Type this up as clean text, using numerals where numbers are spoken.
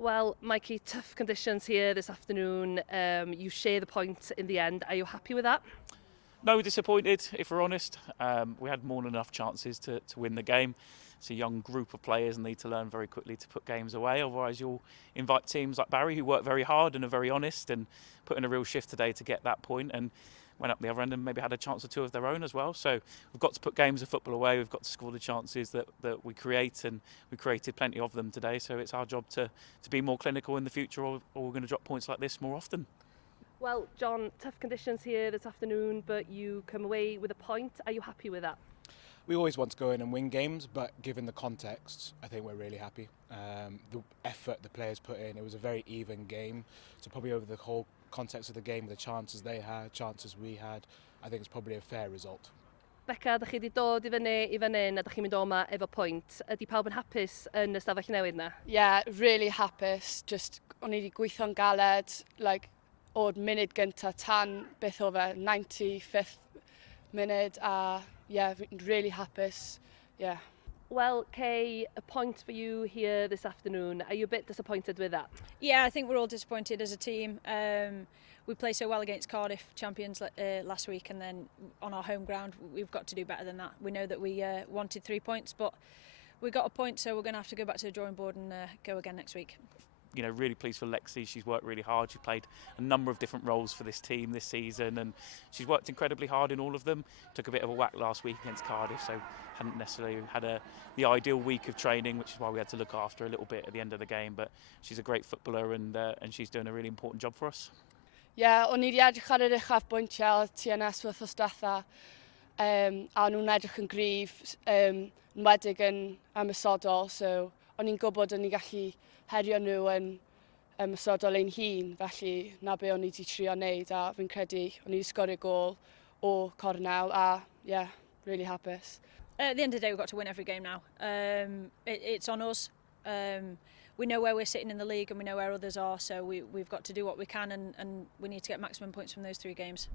Well, Mikey, tough conditions here this afternoon. You share the point in the end. Are you happy with that? No, disappointed, if we're honest. We had more than enough chances to win the game. It's a young group of players and need to learn very quickly to put games away. Otherwise, you'll invite teams like Barri, who work very hard and are very honest and put in a real shift today to get that point, and went up the other end and maybe had a chance or two of their own as well. So we've got to put games of football away. We've got to score the chances that we create, and we created plenty of them today. So it's our job to be more clinical in the future, or we're going to drop points like this more often. Well, John, tough conditions here this afternoon, but you come away with a point. Are you happy with that? We always want to go in and win games, but given the context, I think we're really happy. The effort the players put in, it was a very even game. So probably over the whole context of the game, the chances they had, chances we had, I think it's probably a fair result. Becca, ydych chi wedi dod i fyny a ydych chi'n mynd o yma efo pwynt. Ydy pawb yn hapus yn y stafell newydd na? Yeah, really hapus. Just o'n i wedi gweithio'n galed, like, o'r munud gynta tan beth o fe, 95th munud, a yeah, really hapus, yeah. Well, Kay, a point for you here this afternoon. Are you a bit disappointed with that? Yeah, I think we're all disappointed as a team. We played so well against Cardiff champions last week, and then on our home ground we've got to do better than that. We know that we wanted 3 points, but we got a point, so we're going to have to go back to the drawing board and go again next week. You know, really pleased for Lexi. She's worked really hard. She played a number of different roles for this team this season, and she's worked incredibly hard in all of them. Took a bit of a whack last week against Cardiff, so hadn't necessarily had the ideal week of training, which is why we had to look after her a little bit at the end of the game. But she's a great footballer, and she's doing a really important job for us. Yeah, o'n i wedi edrych ar yr uchafbwyntiau TNS wythnos diwetha, a nhw'n edrych yn gryf, wedig yn ymysodol, so o'n i'n gwybod o'n i gallu herio nhw yn ymysodol ein hun, felly na be o'n i wedi trio wneud, a fi'n credu o'n i wedi sgorio gol o cornel, a yeah, really hapus. At the end of the day, we've got to win every game now. It's on us. We know where we're sitting in the league and we know where others are, so we've got to do what we can, and we need to get maximum points from those 3 games.